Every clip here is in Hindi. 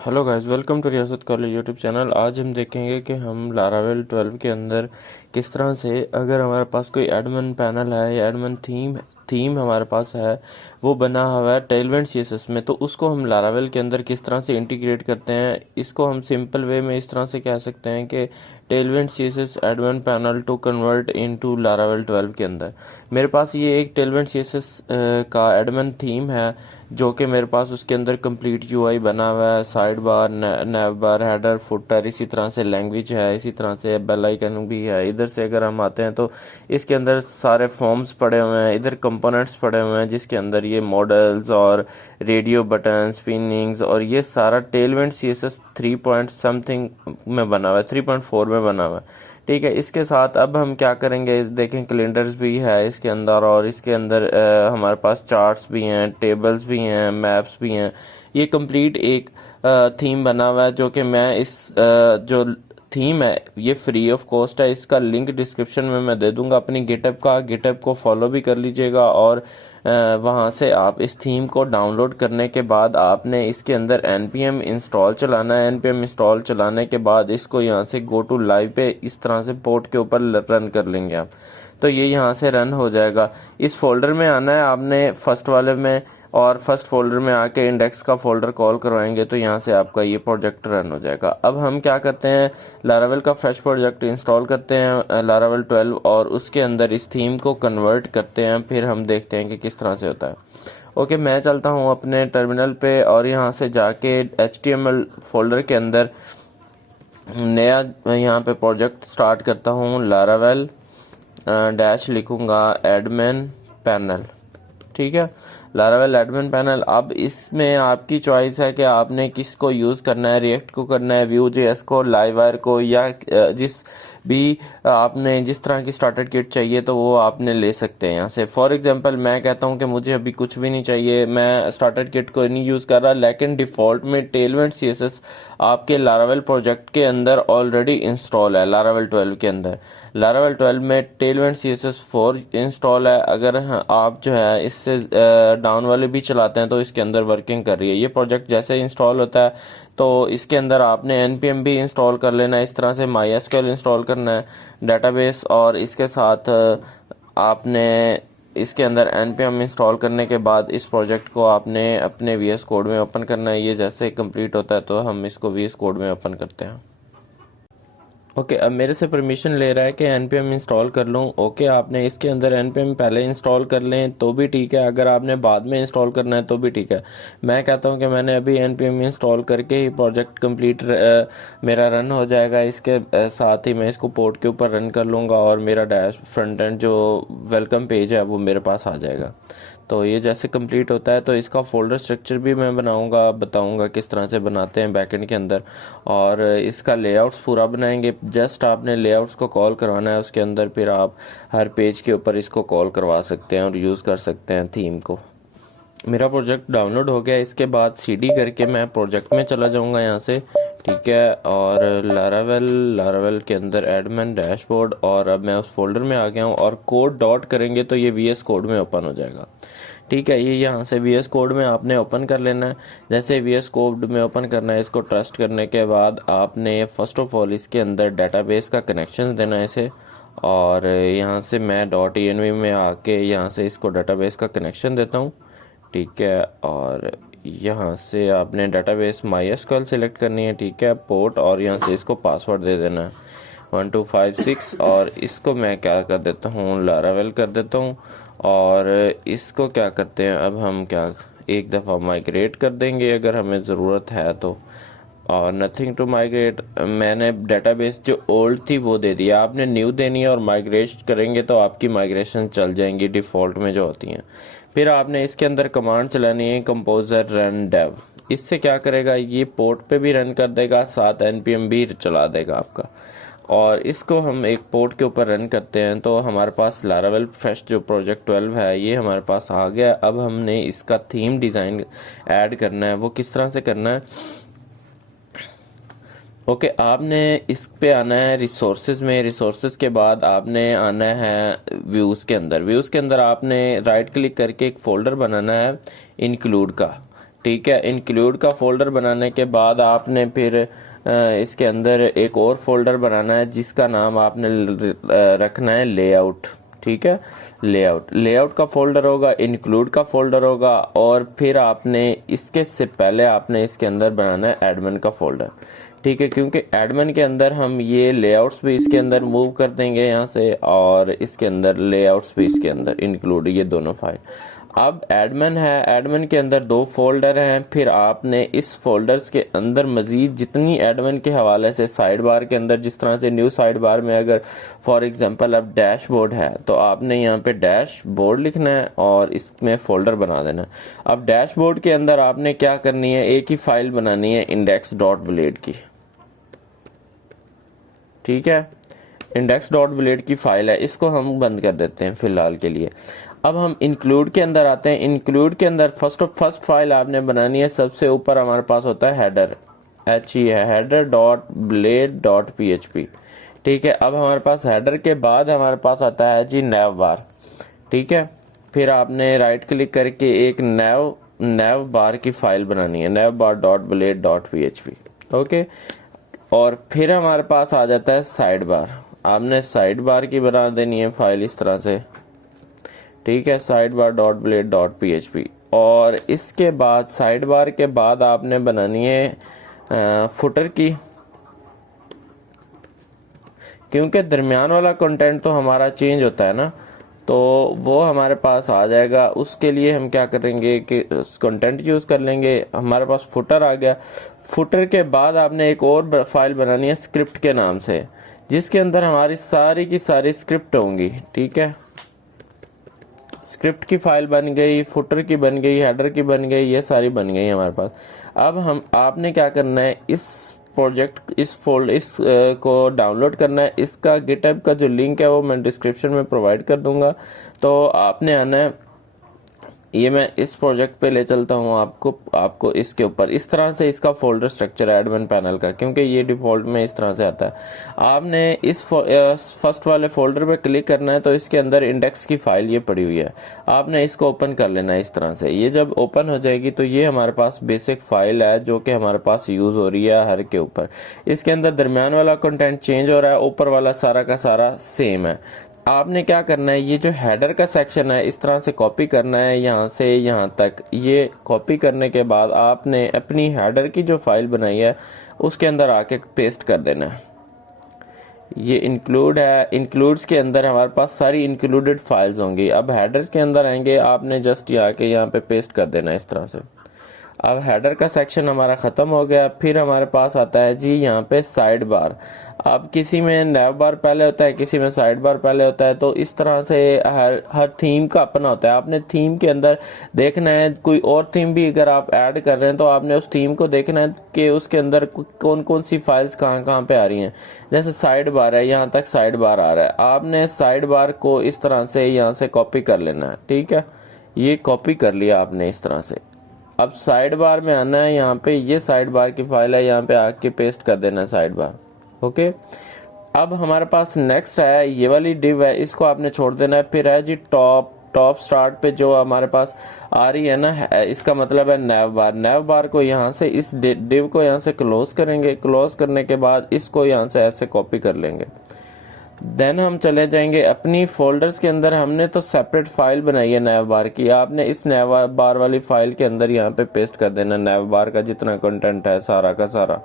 हेलो गाइस, वेलकम टू रियासत कॉलेज यूट्यूब चैनल। आज हम देखेंगे कि हम लारावेल 12 के अंदर किस तरह से, अगर हमारे पास कोई एडमिन पैनल है या एडमिन थीम हमारे पास है, वो बना हुआ है टेलविंड सीएसएस में, तो उसको हम लारावेल के अंदर किस तरह से इंटीग्रेट करते हैं। इसको हम सिंपल वे में इस तरह से कह सकते हैं कि Tailwind CSS admin panel to convert into Laravel 12 के अंदर मेरे पास ये एक टेलविंड सीएसएस का एडमिन थीम है, जो कि मेरे पास उसके अंदर कंप्लीट यूआई बना हुआ है। साइड बार, नैव बार, हेडर, फुटर, इसी तरह से लैंग्वेज है, इसी तरह से बेल आइकन भी है। इधर से अगर हम आते हैं तो इसके अंदर सारे फॉर्म्स पड़े हुए हैं, इधर कंपोनेंट्स पड़े हुए हैं, जिसके अंदर ये मॉडल्स और रेडियो बटन, स्पिनिंग्स, और ये सारा टेलविंड सीएसएस 3 पॉइंट समथिंग में बना हुआ है, 3.4 में बना हुआ है। ठीक है, इसके साथ अब हम क्या करेंगे, देखें कैलेंडर्स भी है इसके अंदर, और इसके अंदर हमारे पास चार्ट्स भी हैं, टेबल्स भी हैं, मैप्स भी हैं। ये कंप्लीट एक थीम बना हुआ है, जो कि मैं इस जो थीम है ये फ्री ऑफ कॉस्ट है। इसका लिंक डिस्क्रिप्शन में मैं दे दूंगा अपनी गिटहब को फॉलो भी कर लीजिएगा, और वहाँ से आप इस थीम को डाउनलोड करने के बाद आपने इसके अंदर npm इंस्टॉल चलाना है। npm इंस्टॉल चलाने के बाद इसको यहाँ से गो टू लाइव पे इस तरह से पोर्ट के ऊपर रन कर लेंगे आप, तो ये यहाँ से रन हो जाएगा। इस फोल्डर में आना है आपने फर्स्ट वाले में, और फर्स्ट फोल्डर में आके इंडेक्स का फोल्डर कॉल करवाएंगे तो यहाँ से आपका ये प्रोजेक्ट रन हो जाएगा। अब हम क्या करते हैं, लारावेल का फ्रेश प्रोजेक्ट इंस्टॉल करते हैं, लारावेल 12, और उसके अंदर इस थीम को कन्वर्ट करते हैं। फिर हम देखते हैं कि किस तरह से होता है। ओके, मैं चलता हूँ अपने टर्मिनल पे, और यहाँ से जाके HTML फोल्डर के अंदर नया यहाँ पे प्रोजेक्ट स्टार्ट करता हूँ। लारावेल डैश लिखूँगा एडमिन पैनल। ठीक है, लारावेल एडमिन पैनल। अब इसमें आपकी चॉइस है कि आपने किसको यूज़ करना है, रिएक्ट को करना है, Vue.js को, लाइववायर को, या जिस भी आपने जिस तरह की स्टार्टर किट चाहिए तो वो आपने ले सकते हैं यहाँ से। फॉर एग्जांपल मैं कहता हूँ कि मुझे अभी कुछ भी नहीं चाहिए, मैं स्टार्टर किट को नहीं यूज़ कर रहा, लेकिन डिफ़ॉल्ट में टेलविंड सीएसएस आपके लारावेल प्रोजेक्ट के अंदर ऑलरेडी इंस्टॉल है। लारावेल 12 के अंदर, लारावेल 12 में टेलविंड सीएसएस 4 इंस्टॉल है। अगर आप जो है इससे डाउन वाले भी चलाते हैं तो इसके अंदर वर्किंग कर रही है। ये प्रोजेक्ट जैसे इंस्टॉल होता है तो इसके अंदर आपने npm भी इंस्टॉल कर लेना है, इस तरह से MySQL इंस्टॉल करना है, डेटाबेस, और इसके साथ आपने इसके अंदर npm इंस्टॉल करने के बाद इस प्रोजेक्ट को आपने अपने VS कोड में ओपन करना है। ये जैसे कंप्लीट होता है तो हम इसको VS कोड में ओपन करते हैं। ओके, अब मेरे से परमिशन ले रहा है कि npm इंस्टॉल कर लूँ। ओके, आपने इसके अंदर npm पहले इंस्टॉल कर लें तो भी ठीक है, अगर आपने बाद में इंस्टॉल करना है तो भी ठीक है। मैं कहता हूँ कि मैंने अभी npm इंस्टॉल करके ही प्रोजेक्ट कंप्लीट मेरा रन हो जाएगा। इसके साथ ही मैं इसको पोर्ट के ऊपर रन कर लूँगा, और मेरा डैश फ्रंट एंड जो वेलकम पेज है वो मेरे पास आ जाएगा। तो ये जैसे कंप्लीट होता है तो इसका फोल्डर स्ट्रक्चर भी मैं बताऊंगा किस तरह से बनाते हैं बैकएंड के अंदर, और इसका लेआउट्स पूरा बनाएंगे। जस्ट आपने लेआउट्स को कॉल करवाना है उसके अंदर, फिर आप हर पेज के ऊपर इसको कॉल करवा सकते हैं और यूज़ कर सकते हैं थीम को। मेरा प्रोजेक्ट डाउनलोड हो गया, इसके बाद CD करके मैं प्रोजेक्ट में चला जाऊंगा यहाँ से। ठीक है, और लारावेल के अंदर एडमिन डैशबोर्ड, और अब मैं उस फोल्डर में आ गया हूँ, और कोड डॉट करेंगे तो ये VS कोड में ओपन हो जाएगा। ठीक है, ये यहाँ से VS कोड में आपने ओपन कर लेना है। जैसे VS कोड में ओपन करना है, इसको ट्रस्ट करने के बाद आपने फर्स्ट ऑफ ऑल इसके अंदर डेटाबेस का कनेक्शन देना है इसे, और यहाँ से मैं .env में आके यहाँ से इसको डेटाबेस का कनेक्शन देता हूँ। ठीक है, और यहाँ से आपने डेटाबेस MySQL सेलेक्ट करनी है। ठीक है, पोर्ट, और यहाँ से इसको पासवर्ड दे देना है 1256, और इसको मैं क्या कर देता हूँ, लारावेल कर देता हूँ। और इसको क्या करते हैं, अब हम क्या एक दफ़ा माइग्रेट कर देंगे अगर हमें ज़रूरत है तो, और नथिंग टू माइग्रेट। मैंने डेटाबेस जो ओल्ड थी वो दे दिया, आपने न्यू देनी है, और माइग्रेट करेंगे तो आपकी माइग्रेशन चल जाएंगी डिफ़ॉल्ट में जो होती हैं। फिर आपने इसके अंदर कमांड चलानी है, कंपोजर रन डेव। इससे क्या करेगा, ये पोर्ट पे भी रन कर देगा, साथ npm भी चला देगा आपका। और इसको हम एक पोर्ट के ऊपर रन करते हैं तो हमारे पास लारावेल फ्रेश जो प्रोजेक्ट 12 है ये हमारे पास आ गया। अब हमने इसका थीम डिज़ाइन ऐड करना है, वो किस तरह से करना है। ओके, आपने इस पे आना है रिसोर्सेज में, रिसोर्सेज के बाद आपने आना है व्यूज़ के अंदर। व्यूज़ के अंदर आपने राइट क्लिक करके एक फ़ोल्डर बनाना है इंक्लूड का। ठीक है। इंक्लूड का फोल्डर बनाने के बाद आपने फिर इसके अंदर एक और फोल्डर बनाना है जिसका नाम आपने रखना है लेआउट। ठीक है, लेआउट का फोल्डर होगा, इंक्लूड का फोल्डर होगा, और फिर आपने इसके से पहले आपने इसके अंदर बनाना है एडमिन का फोल्डर। ठीक है, क्योंकि एडमिन के अंदर हम ये लेआउट्स भी इसके अंदर मूव कर देंगे यहाँ से, और इसके अंदर लेआउट्स भी इसके अंदर इंक्लूड, ये दोनों फाइल। अब एडमिन है, एडमिन के अंदर 2 फोल्डर हैं, फिर आपने इस फोल्डर्स के अंदर मजीद जितनी एडमिन के हवाले से साइड बार के अंदर, जिस तरह से न्यू साइड बार में अगर फॉर एग्जांपल अब डैशबोर्ड है तो आपने यहाँ पे डैशबोर्ड लिखना है और इसमें फोल्डर बना देना है। अब डैशबोर्ड के अंदर आपने क्या करनी है, एक ही फाइल बनानी है index.blade की। ठीक है, index.blade की फाइल है, इसको हम बंद कर देते हैं फिलहाल के लिए। अब हम इंक्लूड के अंदर आते हैं। इंक्लूड के अंदर फर्स्ट फाइल आपने बनानी है, सबसे ऊपर हमारे पास होता है हेडर, HE है, header.blade.php। ठीक है, अब हमारे पास हेडर के बाद हमारे पास आता है जी nav बार। ठीक है, फिर आपने राइट क्लिक करके एक nav बार की फाइल बनानी है, navbar.blade.php। ओके, और फिर हमारे पास आ जाता है साइड बार। आपने साइड बार की बना देनी है फाइल इस तरह से। ठीक है, sidebar.blade.php, और इसके बाद साइड बार के बाद आपने बनानी है फुटर की, क्योंकि दरमियान वाला कंटेंट तो हमारा चेंज होता है ना, तो वो हमारे पास आ जाएगा। उसके लिए हम क्या करेंगे कि कंटेंट यूज कर लेंगे। हमारे पास फुटर आ गया। फुटर के बाद आपने एक और फाइल बनानी है स्क्रिप्ट के नाम से, जिसके अंदर हमारी सारी की सारी स्क्रिप्ट होंगी। ठीक है, स्क्रिप्ट की फाइल बन गई, फुटर की बन गई, हेडर की बन गई, ये सारी बन गई हमारे पास। अब आपने क्या करना है, इस प्रोजेक्ट इस को डाउनलोड करना है। इसका गिटहब का जो लिंक है वो मैं डिस्क्रिप्शन में प्रोवाइड कर दूंगा। तो आपने आना है, ये मैं इस प्रोजेक्ट पे ले चलता हूँ आपको इसके ऊपर इस तरह से इसका फोल्डर स्ट्रक्चर है एडमिन पैनल का, क्योंकि ये डिफॉल्ट में इस तरह से आता है। आपने इस फर्स्ट वाले फोल्डर पे क्लिक करना है, तो इसके अंदर इंडेक्स की फाइल ये पड़ी हुई है, आपने इसको ओपन कर लेना है इस तरह से। ये जब ओपन हो जाएगी तो ये हमारे पास बेसिक फाइल है जो कि हमारे पास यूज हो रही है हर के ऊपर। इसके अंदर दरमियान वाला कंटेंट चेंज हो रहा है, ऊपर वाला सारा का सारा सेम है। आपने क्या करना है, ये जो हेडर का सेक्शन है इस तरह से कॉपी करना है, यहाँ से यहाँ तक। ये कॉपी करने के बाद आपने अपनी हेडर की जो फाइल बनाई है उसके अंदर आके पेस्ट कर देना है। ये इंक्लूड है, इंक्लूड्स के अंदर हमारे पास सारी इंक्लूडेड फाइल्स होंगी। अब हेडर के अंदर आएंगे, आपने जस्ट यहाँ पे पेस्ट कर देना है इस तरह से। अब हेडर का सेक्शन हमारा ख़त्म हो गया। फिर हमारे पास आता है जी यहाँ पे साइड बार। अब किसी में नैव बार पहले होता है, किसी में साइड बार पहले होता है, तो इस तरह से हर थीम का अपना होता है। आपने थीम के अंदर देखना है, कोई और थीम भी अगर आप ऐड कर रहे हैं तो आपने उस थीम को देखना है कि उसके अंदर कौन कौन सी फाइल्स कहाँ कहाँ पे आ रही हैं। जैसे साइड बार है, यहाँ तक साइड बार आ रहा है, आपने साइड बार को इस तरह से यहाँ से कॉपी कर लेना है। ठीक है, ये कॉपी कर लिया आपने इस तरह से। अब साइड बार में आना है, यहाँ पे ये साइड बार की फाइल है, यहाँ पे आके पेस्ट कर देना है साइड बार। ओके, अब हमारे पास नेक्स्ट है ये वाली डिव है, इसको आपने छोड़ देना है। फिर है जी टॉप स्टार्ट पे जो हमारे पास आ रही है ना, इसका मतलब है नैव बार। नैव बार को यहाँ से इस डिव को यहाँ से क्लोज करेंगे। क्लोज करने के बाद इसको यहाँ से ऐसे कॉपी कर लेंगे। देन हम चले जाएंगे अपनी फोल्डर्स के अंदर। हमने तो सेपरेट फाइल बनाई है नैव बार की, आपने इस नैव बार वाली फाइल के अंदर यहाँ पे पेस्ट कर देना नैव बार का जितना कंटेंट है सारा का सारा।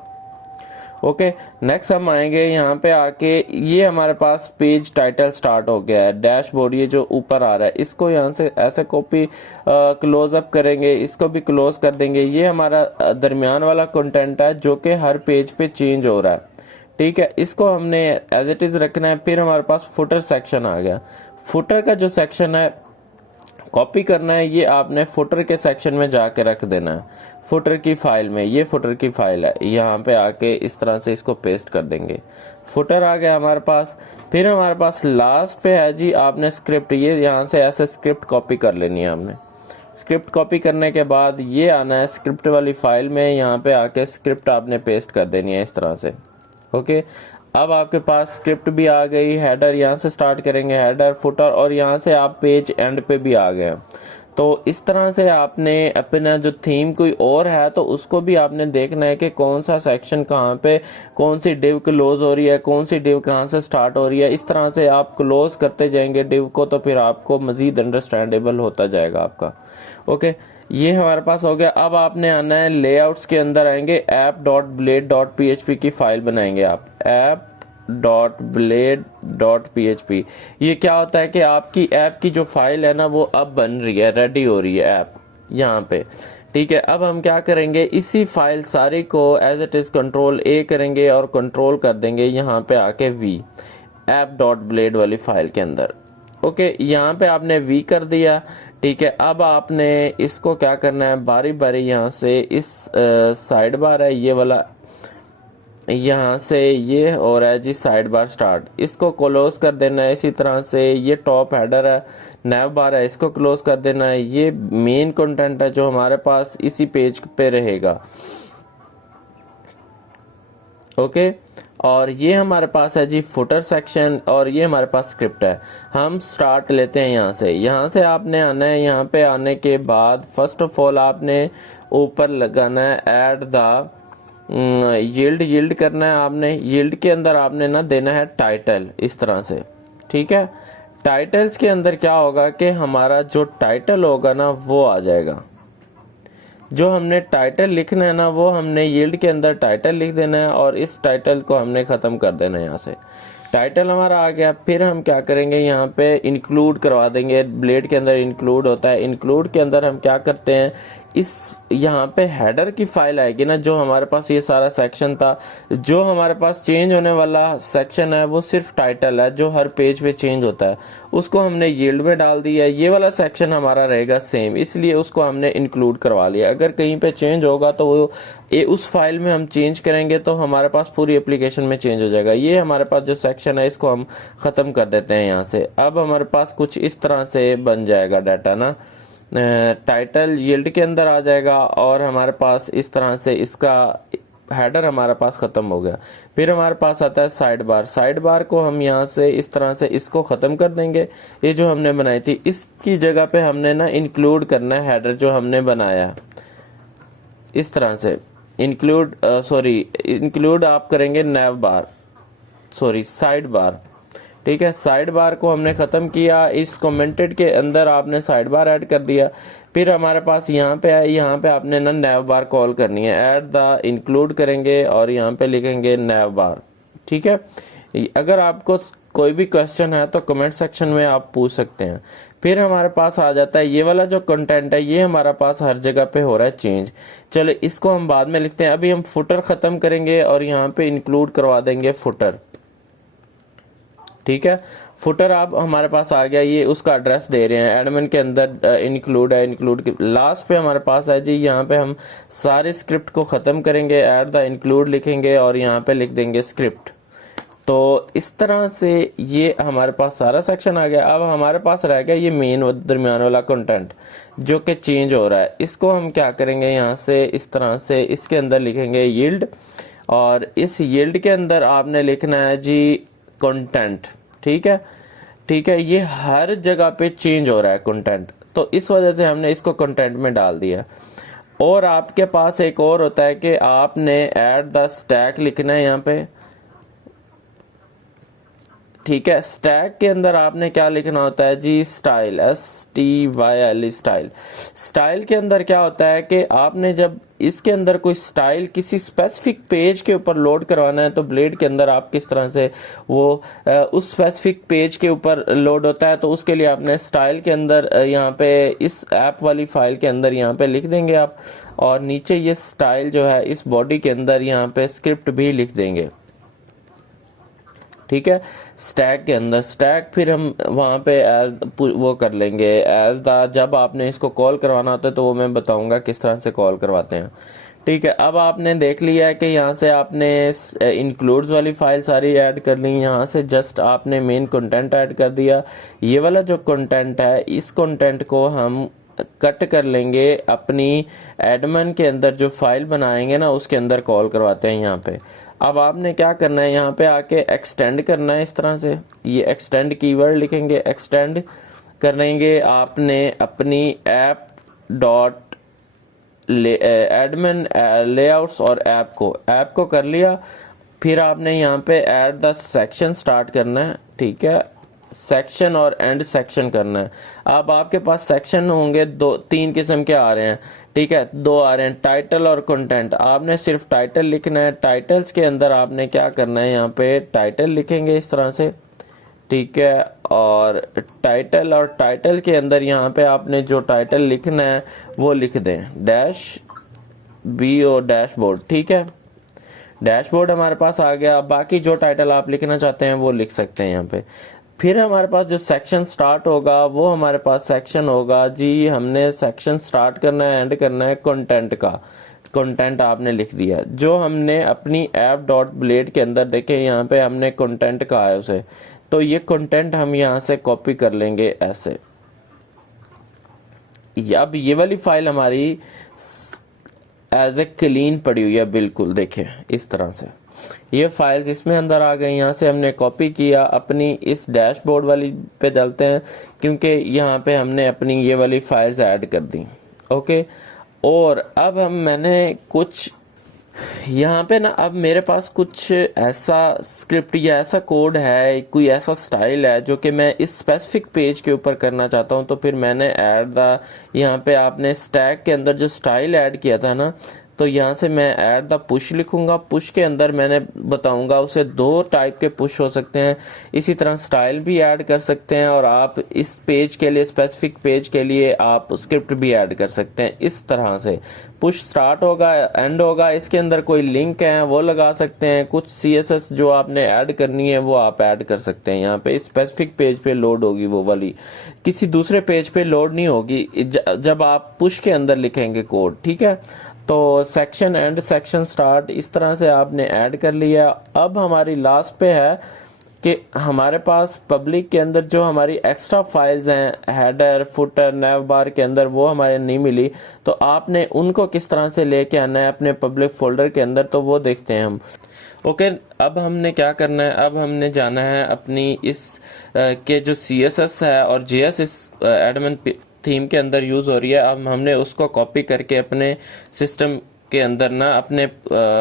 ओके, नेक्स्ट हम आएंगे यहाँ पे आके, ये हमारे पास पेज टाइटल स्टार्ट हो गया है। डैशबोर्ड ये जो ऊपर आ रहा है, इसको यहाँ से ऐसे कॉपी क्लोज अप करेंगे, इसको भी क्लोज कर देंगे। ये हमारा दरमियान वाला कंटेंट है जो कि हर पेज पे चेंज हो रहा है। ठीक है, इसको हमने एज इट इज रखना है। फिर हमारे पास फुटर सेक्शन आ गया। फुटर का जो सेक्शन है कॉपी करना है, ये आपने फुटर के सेक्शन में जाके रख देना है, फुटर की फाइल में। ये फुटर की फाइल है, यहाँ पे आके इस तरह से इसको पेस्ट कर देंगे। फुटर आ गया हमारे पास। फिर हमारे पास लास्ट पे है जी आपने स्क्रिप्ट, ये यहाँ से ऐसे स्क्रिप्ट कॉपी कर लेनी है आपने। स्क्रिप्ट कॉपी करने के बाद ये आना है स्क्रिप्ट वाली फाइल में, यहाँ पे आके स्क्रिप्ट आपने पेस्ट कर देनी है इस तरह से। ओके, अब आपके पास स्क्रिप्ट भी आ गई। हेडर यहाँ से स्टार्ट करेंगे, हेडर फुटर, और यहाँ से आप पेज एंड पे भी आ गए। तो इस तरह से आपने अपना जो थीम कोई और है तो उसको भी आपने देखना है कि कौन सा सेक्शन कहाँ पे, कौन सी डिव क्लोज हो रही है, कौन सी डिव कहाँ से स्टार्ट हो रही है। इस तरह से आप क्लोज करते जाएंगे डिव को, तो फिर आपको मजीद अंडरस्टैंडेबल होता जाएगा आपका। ओके, ये हमारे पास हो गया। अब आपने आना है लेआउट्स के अंदर आएंगे, app dot blade dot PHP की फाइल बनाएंगे आप, app dot blade dot PHP. ये क्या होता है कि आपकी ऐप की जो फाइल है ना वो अब बन रही है, रेडी हो रही है ऐप यहाँ पे। ठीक है, अब हम क्या करेंगे, इसी फाइल सारी को as it is control A करेंगे और कंट्रोल कर देंगे यहाँ पे आके वी, ऐप डॉट ब्लेड वाली फाइल के अंदर। ओके, यहाँ पे आपने वी कर दिया। ठीक है, अब आपने इसको क्या करना है, बारी बारी यहाँ से इस साइड बार है ये वाला, यहाँ से ये हो रहा है जी साइड बार स्टार्ट, इसको क्लोज कर देना है। इसी तरह से ये टॉप हेडर है, नैव बार है, इसको क्लोज कर देना है। ये मेन कंटेंट है जो हमारे पास इसी पेज पे रहेगा। ओके, और ये हमारे पास है जी फुटर सेक्शन, और ये हमारे पास स्क्रिप्ट है। हम स्टार्ट लेते हैं यहाँ से आपने आना है। यहाँ पे आने के बाद फर्स्ट ऑफ ऑल आपने ऊपर लगाना है ऐड द यील्ड करना है आपने। यील्ड के अंदर आपने ना देना है टाइटल, इस तरह से। ठीक है, टाइटल्स के अंदर क्या होगा कि हमारा जो टाइटल होगा ना वो आ जाएगा। जो हमने टाइटल लिखना है ना वो हमने यील्ड के अंदर टाइटल लिख देना है, और इस टाइटल को हमने ख़त्म कर देना है। यहाँ से टाइटल हमारा आ गया। फिर हम क्या करेंगे, यहाँ पे इंक्लूड करवा देंगे। ब्लेड के अंदर इंक्लूड होता है, इंक्लूड के अंदर हम क्या करते हैं, इस यहाँ पे हेडर की फाइल आएगी ना, जो हमारे पास ये सारा सेक्शन था, जो हमारे पास चेंज होने वाला सेक्शन है वो सिर्फ टाइटल है जो हर पेज पे चेंज होता है, उसको हमने यील्ड में डाल दिया। ये वाला सेक्शन हमारा रहेगा सेम, इसलिए उसको हमने इंक्लूड करवा लिया। अगर कहीं पे चेंज होगा तो वो उस फाइल में हम चेंज करेंगे तो हमारे पास पूरी एप्लीकेशन में चेंज हो जाएगा। ये हमारे पास जो सेक्शन है इसको हम ख़त्म कर देते हैं यहाँ से। अब हमारे पास कुछ इस तरह से बन जाएगा डाटा ना, टाइटल यील्ड के अंदर आ जाएगा, और हमारे पास इस तरह से इसका हेडर हमारे पास ख़त्म हो गया। फिर हमारे पास आता है साइड बार। साइड बार को हम यहाँ से इस तरह से इसको ख़त्म कर देंगे। ये जो हमने बनाई थी इसकी जगह पे हमने ना इंक्लूड करना है हेडर जो हमने बनाया, इस तरह से इंक्लूड आप करेंगे नैव बार, साइड बार। ठीक है, साइड बार को हमने ख़त्म किया। इस कमेंटेड के अंदर आपने साइड बार ऐड कर दिया। फिर हमारे पास यहाँ पे है, यहाँ पे आपने ना नैव बार कॉल करनी है, ऐड द इंक्लूड करेंगे और यहाँ पे लिखेंगे नैव बार। ठीक है, अगर आपको कोई भी क्वेश्चन है तो कमेंट सेक्शन में आप पूछ सकते हैं। फिर हमारे पास आ जाता है ये वाला जो कंटेंट है, ये हमारे पास हर जगह पे हो रहा है चेंज। चलो इसको हम बाद में लिखते हैं। अभी हम फुटर ख़त्म करेंगे और यहाँ पे इंक्लूड करवा देंगे फुटर। ठीक है, फुटर आप हमारे पास आ गया। ये उसका एड्रेस दे रहे हैं, एडमिन के अंदर इंक्लूड है। इंक्लूड के लास्ट पे हमारे पास है जी, यहाँ पे हम सारे स्क्रिप्ट को ख़त्म करेंगे, ऐड द इंक्लूड लिखेंगे और यहाँ पे लिख देंगे स्क्रिप्ट। तो इस तरह से ये हमारे पास सारा सेक्शन आ गया। अब हमारे पास रह गया ये मेन दरमियान वाला कंटेंट जो कि चेंज हो रहा है। इसको हम क्या करेंगे, यहाँ से इस तरह से इसके अंदर लिखेंगे यील्ड, और इस यील्ड के अंदर आपने लिखना है जी कंटेंट। ठीक है, ये हर जगह पे चेंज हो रहा है कंटेंट, तो इस वजह से हमने इसको कंटेंट में डाल दिया। और आपके पास एक और होता है कि आपने ऐड द स्टैक लिखना है यहाँ पे। ठीक है, स्टैक के अंदर आपने क्या लिखना होता है जी, स्टाइल, STYL स्टाइल। स्टाइल के अंदर क्या होता है कि आपने जब इसके अंदर कोई स्टाइल किसी स्पेसिफिक पेज के ऊपर लोड करवाना है तो ब्लेड के अंदर आप किस तरह से वो उस स्पेसिफिक पेज के ऊपर लोड होता है, तो उसके लिए आपने स्टाइल के अंदर यहाँ पे इस ऐप वाली फाइल के अंदर यहाँ पे लिख देंगे आप, और नीचे ये स्टाइल जो है इस बॉडी के अंदर यहाँ पे स्क्रिप्ट भी लिख देंगे। ठीक है, स्टैक के अंदर स्टैक फिर हम वहाँ पे वो कर लेंगे एज द। जब आपने इसको कॉल करवाना होता है तो वो मैं बताऊंगा किस तरह से कॉल करवाते हैं। ठीक है, अब आपने देख लिया है कि यहाँ से आपने इंक्लूड्स वाली फाइल सारी ऐड कर ली, यहाँ से जस्ट आपने मेन कंटेंट ऐड कर दिया। ये वाला जो कंटेंट है इस कंटेंट को हम कट कर लेंगे, अपनी एडमिन के अंदर जो फाइल बनाएंगे ना उसके अंदर कॉल करवाते हैं यहाँ पे। अब आपने क्या करना है, यहाँ पे आके एक्सटेंड करना है इस तरह से, ये एक्सटेंड कीवर्ड लिखेंगे, एक्सटेंड करेंगे आपने अपनी ऐप डॉट एडमिन लेआउट्स और ऐप को कर लिया। फिर आपने यहाँ पे ऐड द सेक्शन स्टार्ट करना है, ठीक है, सेक्शन और एंड सेक्शन करना है। अब आपके पास सेक्शन होंगे दो तीन किस्म के आ रहे हैं, ठीक है, दो आ रहे हैं, टाइटल और कंटेंट। आपने सिर्फ टाइटल लिखना है। टाइटल्स के अंदर आपने क्या करना है, यहाँ पे टाइटल लिखेंगे इस तरह से, ठीक है, और टाइटल के अंदर यहाँ पे आपने जो टाइटल लिखना है वो लिख दें डैश बी ओ डैशबोर्ड, ठीक है। डैशबोर्ड हमारे पास आ गया। बाकी जो टाइटल आप लिखना चाहते हैं वो लिख सकते हैं यहाँ पे। फिर हमारे पास जो सेक्शन स्टार्ट होगा वो हमारे पास सेक्शन होगा जी, हमने सेक्शन स्टार्ट करना है, एंड करना है कंटेंट का। कंटेंट आपने लिख दिया जो हमने अपनी ऐप डॉट ब्लेड के अंदर, देखें यहाँ पे हमने कंटेंट कहा है उसे, तो ये कंटेंट हम यहाँ से कॉपी कर लेंगे ऐसे। अब ये वाली फाइल हमारी एज ए क्लीन पड़ी हुई है, बिल्कुल देखें इस तरह से ये फाइल्स इसमें अंदर आ गई। यहाँ से हमने कॉपी किया, अपनी इस डैशबोर्ड वाली पे डालते हैं क्योंकि यहाँ पे हमने अपनी ये वाली फाइल्स ऐड कर दी, ओके। और अब मैंने कुछ यहाँ पे ना, अब मेरे पास कुछ ऐसा स्क्रिप्ट या ऐसा कोड है, कोई ऐसा स्टाइल है जो कि मैं इस स्पेसिफिक पेज के ऊपर करना चाहता हूँ। तो फिर मैंने ऐड द, यहाँ पे आपने स्टैक के अंदर जो स्टाइल ऐड किया था ना, तो यहाँ से मैं ऐड द पुश लिखूंगा। पुश के अंदर मैंने बताऊंगा उसे दो टाइप के पुश हो सकते हैं, इसी तरह स्टाइल भी ऐड कर सकते हैं, और आप इस पेज के लिए, स्पेसिफिक पेज के लिए आप स्क्रिप्ट भी ऐड कर सकते हैं। इस तरह से पुश स्टार्ट होगा, एंड होगा, इसके अंदर कोई लिंक है वो लगा सकते हैं। कुछ CSS जो आपने ऐड करनी है वो आप ऐड कर सकते हैं। यहाँ पे स्पेसिफिक पेज पे लोड होगी वो वाली, किसी दूसरे पेज पे लोड नहीं होगी जब आप पुश के अंदर लिखेंगे कोड, ठीक है। तो सेक्शन एंड सेक्शन स्टार्ट इस तरह से आपने ऐड कर लिया। अब हमारी लास्ट पे है कि हमारे पास पब्लिक के अंदर जो हमारी एक्स्ट्रा फाइल्स हैं, हेडर, फुटर, नैव बार के अंदर, वो हमारे नहीं मिली, तो आपने उनको किस तरह से लेके आना है अपने पब्लिक फोल्डर के अंदर, तो वो देखते हैं हम, ओके। अब हमने क्या करना है, अब हमने जाना है अपनी इस के जो CSS है और JS इस एडमिन थीम के अंदर यूज हो रही है, अब हमने उसको कॉपी करके अपने सिस्टम के अंदर ना, अपने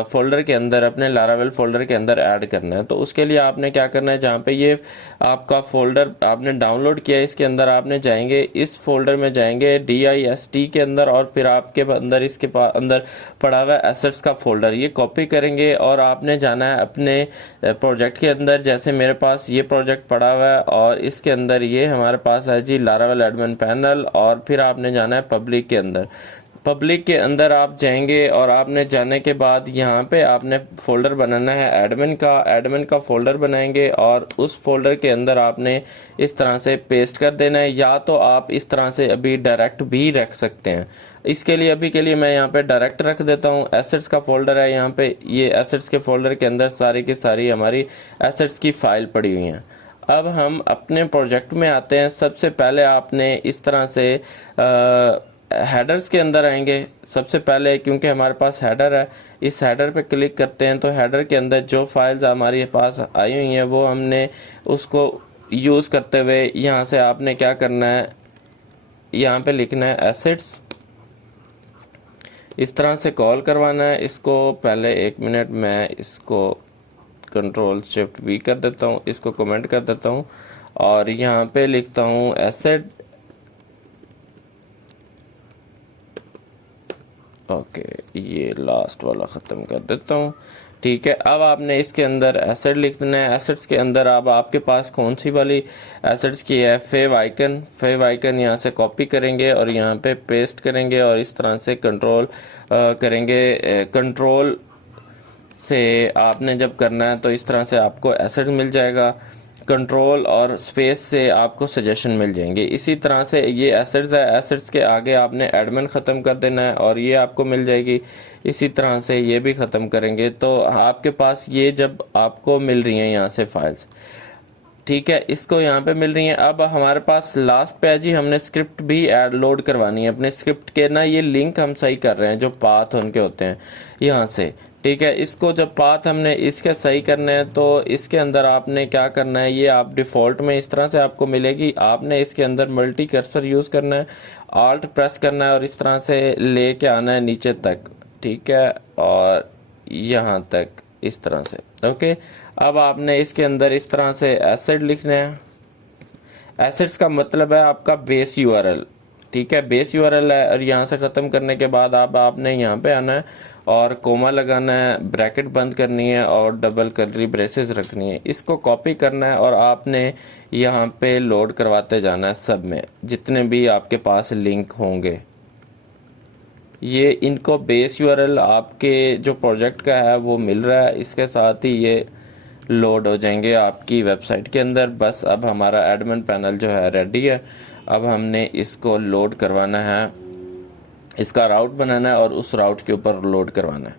फोल्डर के अंदर, अपने लारावेल फोल्डर के अंदर ऐड करना है। तो उसके लिए आपने क्या करना है, जहाँ पे ये आपका फोल्डर आपने डाउनलोड किया है इसके अंदर आपने जाएंगे, इस फोल्डर में जाएंगे DIST के अंदर, और फिर आपके अंदर इसके अंदर पड़ा हुआ है एसेट्स का फोल्डर, ये कॉपी करेंगे और आपने जाना है अपने प्रोजेक्ट के अंदर। जैसे मेरे पास ये प्रोजेक्ट पड़ा हुआ है और इसके अंदर ये हमारे पास है जी लारावेल एडमिन पैनल, और फिर आपने जाना है पब्लिक के अंदर। पब्लिक के अंदर आप जाएंगे और आपने जाने के बाद यहाँ पे आपने फोल्डर बनाना है एडमिन का फोल्डर बनाएंगे, और उस फोल्डर के अंदर आपने इस तरह से पेस्ट कर देना है, या तो आप इस तरह से अभी डायरेक्ट भी रख सकते हैं। इसके लिए अभी के लिए मैं यहाँ पे डायरेक्ट रख देता हूँ। एसेट्स का फोल्डर है यहाँ पे, ये एसेट्स के फोल्डर के अंदर सारी की सारी हमारी एसेट्स की फाइल पड़ी हुई हैं। अब हम अपने प्रोजेक्ट में आते हैं। सबसे पहले आपने इस तरह से हेडर्स के अंदर आएंगे सबसे पहले, क्योंकि हमारे पास हेडर है, इस हेडर पे क्लिक करते हैं। तो हेडर के अंदर जो फाइल्स हमारे पास आई हुई हैं वो हमने उसको यूज़ करते हुए यहाँ से आपने क्या करना है, यहाँ पे लिखना है एसेट्स, इस तरह से कॉल करवाना है इसको। पहले एक मिनट, मैं इसको Ctrl+Shift+V कर देता हूँ, इसको कमेंट कर देता हूँ और यहाँ पे लिखता हूँ एसेट, ओके, ये लास्ट वाला ख़त्म कर देता हूँ, ठीक है। अब आपने इसके अंदर एसेट लिख देना है। एसेट्स के अंदर अब आपके पास कौन सी वाली एसेट्स की है, फेव आइकन यहाँ से कॉपी करेंगे और यहाँ पे पेस्ट करेंगे, और इस तरह से कंट्रोल करेंगे। कंट्रोल से आपने जब करना है तो इस तरह से आपको एसेट मिल जाएगा। कंट्रोल और स्पेस से आपको सजेशन मिल जाएंगे। इसी तरह से ये एसेट्स है, एसेट्स के आगे आपने एडमिन ख़त्म कर देना है और ये आपको मिल जाएगी। इसी तरह से ये भी ख़त्म करेंगे तो आपके पास ये जब आपको मिल रही हैं यहाँ से फाइल्स, ठीक है, इसको यहाँ पे मिल रही हैं। अब हमारे पास लास्ट पे है जी, हमने स्क्रिप्ट भी ऐड लोड करवानी है। अपने स्क्रिप्ट के ना ये लिंक हम सही कर रहे हैं जो पाथ उनके होते हैं यहाँ से, ठीक है। इसको जब पाथ हमने इसके सही करने हैं तो इसके अंदर आपने क्या करना है, ये आप डिफ़ॉल्ट में इस तरह से आपको मिलेगी। आपने इसके अंदर मल्टी कर्सर यूज़ करना है, आल्ट प्रेस करना है और इस तरह से लेके आना है नीचे तक, ठीक है, और यहाँ तक इस तरह से। ओके, अब आपने इसके अंदर इस तरह से एसिड लिखना है। एसिड्स का मतलब है आपका बेस यूआरएल, ठीक है, बेस यूआरएल है। और यहाँ से ख़त्म करने के बाद आपने यहाँ पे आना है और कोमा लगाना है, ब्रैकेट बंद करनी है और डबल कर्ली ब्रेसेस रखनी है। इसको कॉपी करना है और आपने यहाँ पे लोड करवाते जाना है सब में, जितने भी आपके पास लिंक होंगे। ये इनको बेस यूआरएल आपके जो प्रोजेक्ट का है वो मिल रहा है, इसके साथ ही ये लोड हो जाएंगे आपकी वेबसाइट के अंदर। बस अब हमारा एडमिन पैनल जो है रेडी है। अब हमने इसको लोड करवाना है, इसका राउट बनाना है और उस राउट के ऊपर लोड करवाना है,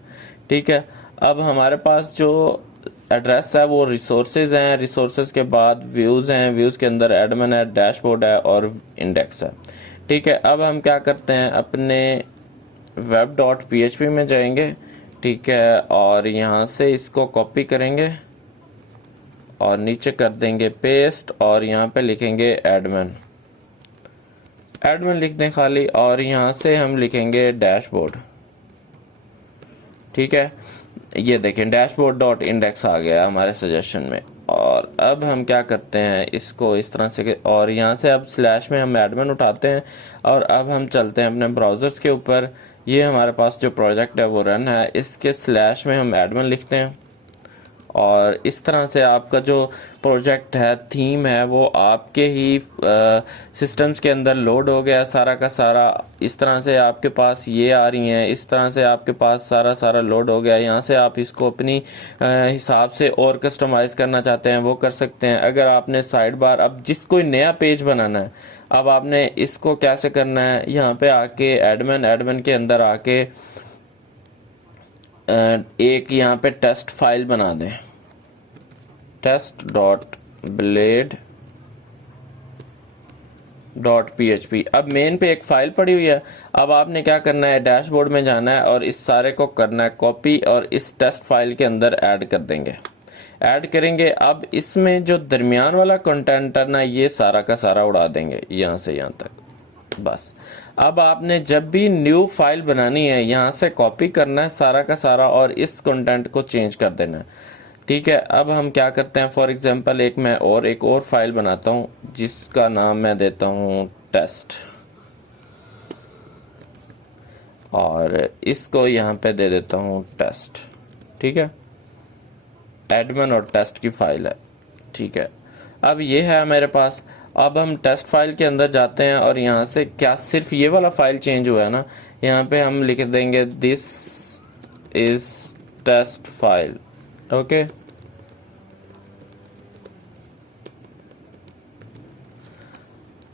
ठीक है। अब हमारे पास जो एड्रेस है वो रिसोर्सेज हैं, रिसोर्सेज के बाद व्यूज़ हैं, व्यूज़ के अंदर एडमिन है, डैशबोर्ड है और इंडेक्स है, ठीक है। अब हम क्या करते हैं, अपने web.php में जाएंगे, ठीक है, और यहाँ से इसको कॉपी करेंगे और नीचे कर देंगे पेस्ट और यहाँ पे लिखेंगे एडमिन, एडमिन लिख दें खाली, और यहाँ से हम लिखेंगे डैशबोर्ड, ठीक है। ये देखें डैशबोर्ड डॉट इंडेक्स आ गया हमारे सजेशन में। और अब हम क्या करते हैं, इसको इस तरह से, और यहाँ से अब स्लैश में हम एडमिन उठाते हैं और अब हम चलते हैं अपने ब्राउज़र्स के ऊपर। ये हमारे पास जो प्रोजेक्ट है वो रन है, इसके स्लैश में हम एडमिन लिखते हैं और इस तरह से आपका जो प्रोजेक्ट है, थीम है, वो आपके ही सिस्टम्स के अंदर लोड हो गया सारा का सारा। इस तरह से आपके पास ये आ रही हैं, इस तरह से आपके पास सारा लोड हो गया। यहाँ से आप इसको अपनी हिसाब से और कस्टमाइज़ करना चाहते हैं वो कर सकते हैं। अगर आपने साइड बार, अब जिस कोई नया पेज बनाना है, अब आपने इसको कैसे करना है, यहाँ पे आके एडमिन के अंदर आके एक यहाँ पे टेस्ट फाइल बना दें, test.blade.php। अब मेन पे एक फाइल पड़ी हुई है। अब आपने क्या करना है, डैशबोर्ड में जाना है और इस सारे को करना है कॉपी और इस टेस्ट फाइल के अंदर ऐड कर देंगे, ऐड करेंगे। अब इसमें जो दरमियान वाला कंटेंट है ना, ये सारा का सारा उड़ा देंगे यहाँ से यहाँ तक, बस। अब आपने जब भी न्यू फाइल बनानी है, यहाँ से कॉपी करना है सारा का सारा और इस कंटेंट को चेंज कर देना है, ठीक है। अब हम क्या करते हैं, फॉर एग्जांपल एक और फाइल बनाता हूँ जिसका नाम मैं देता हूँ टेस्ट, और इसको यहाँ पे दे देता हूँ टेस्ट, ठीक है। एडमिन और टेस्ट की फाइल है, ठीक है। अब ये है मेरे पास। अब हम टेस्ट फाइल के अंदर जाते हैं और यहाँ से क्या सिर्फ ये वाला फाइल चेंज हुआ है ना, यहाँ पे हम लिख देंगे this is test file, okay.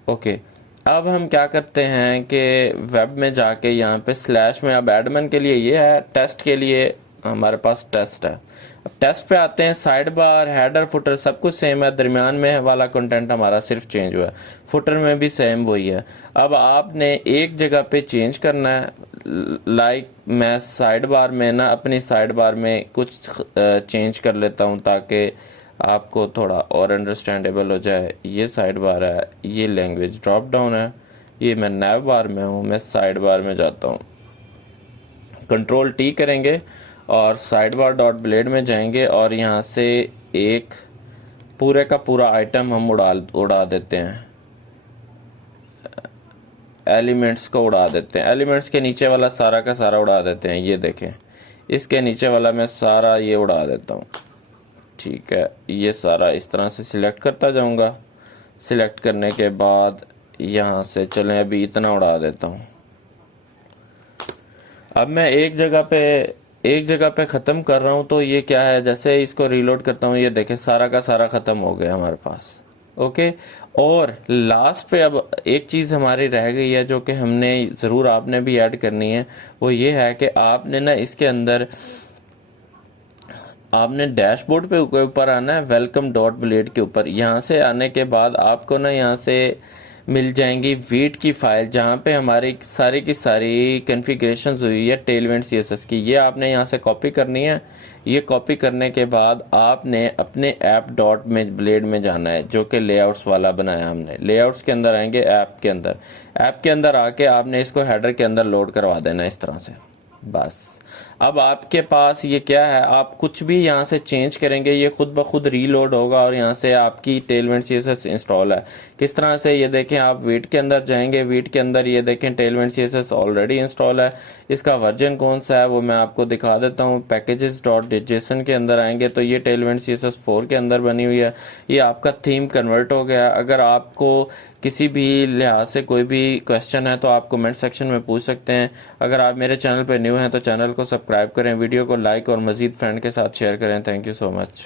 Okay, अब हम क्या करते हैं कि वेब में जाके यहाँ पे स्लैश में, अब एडमिन के लिए ये है, टेस्ट के लिए हमारे पास टेस्ट है। अब टेस्ट पे आते हैं, साइड बार, हेडर, फुटर सब कुछ सेम है, दरमियान में वाला कंटेंट हमारा सिर्फ चेंज हुआ है, फुटर में भी सेम वही है। अब आपने एक जगह पे चेंज करना है, लाइक मैं साइड बार में ना, अपनी साइड बार में कुछ चेंज कर लेता हूँ ताकि आपको थोड़ा और अंडरस्टैंडेबल हो जाए। ये साइड बार है, ये लैंग्वेज ड्रॉप डाउन है, ये मैं नैव बार में हूँ, मैं साइड बार में जाता हूँ, कंट्रोल टी करेंगे और साइड बार डॉट ब्लेड में जाएंगे और यहाँ से एक पूरे का पूरा आइटम हम उड़ा देते हैं, एलिमेंट्स को उड़ा देते हैं, एलिमेंट्स के नीचे वाला सारा का सारा उड़ा देते हैं। ये देखें, इसके नीचे वाला मैं सारा ये उड़ा देता हूँ, ठीक है। ये सारा इस तरह से सिलेक्ट करता जाऊँगा। सिलेक्ट करने के बाद यहाँ से चलें, अभी इतना उड़ा देता हूँ। अब मैं एक जगह पे ख़त्म कर रहा हूँ, तो ये क्या है, जैसे इसको रीलोड करता हूँ, ये देखें सारा का सारा ख़त्म हो गया हमारे पास, ओके। और लास्ट पे अब एक चीज़ हमारी रह गई है जो कि हमने ज़रूर आपने भी ऐड करनी है, वो ये है कि आपने ना इसके अंदर आपने डैशबोर्ड पे ऊपर आना है, वेलकम डॉट ब्लेड के ऊपर। यहाँ से आने के बाद आपको ना यहाँ से मिल जाएंगी वीट की फाइल जहाँ पे हमारी सारी की सारी कॉन्फ़िगरेशंस हुई है टेलविंड सीएसएस की। ये आपने यहाँ से कॉपी करनी है। ये कॉपी करने के बाद आपने अपने ऐप डॉट में ब्लेड में जाना है, जो कि लेआउट्स वाला बनाया हमने। लेआउट्स के अंदर आएंगे, ऐप के अंदर आके आपने इसको हेडर के अंदर लोड करवा देना इस तरह से। बस अब आपके पास ये क्या है, आप कुछ भी यहाँ से चेंज करेंगे ये खुद ब खुद रीलोड होगा और यहाँ से आपकी टेलविंड सीएसएस इंस्टॉल है। किस तरह से, ये देखें, आप वीट के अंदर जाएंगे, वीट के अंदर ये देखें टेलविंड सीएसएस ऑलरेडी इंस्टॉल है। इसका वर्जन कौन सा है वो मैं आपको दिखा देता हूँ। पैकेजेस डॉट जेसन के अंदर आएंगे तो ये टेलविंड सीएसएस 4 के अंदर बनी हुई है। ये आपका थीम कन्वर्ट हो गया। अगर आपको किसी भी लिहाज से कोई भी क्वेश्चन है तो आप कमेंट सेक्शन में पूछ सकते हैं। अगर आप मेरे चैनल पर न्यू हैं तो चैनल को सब्सक्राइब करें, वीडियो को लाइक और मज़ीद फ्रेंड के साथ शेयर करें। Thank you so much.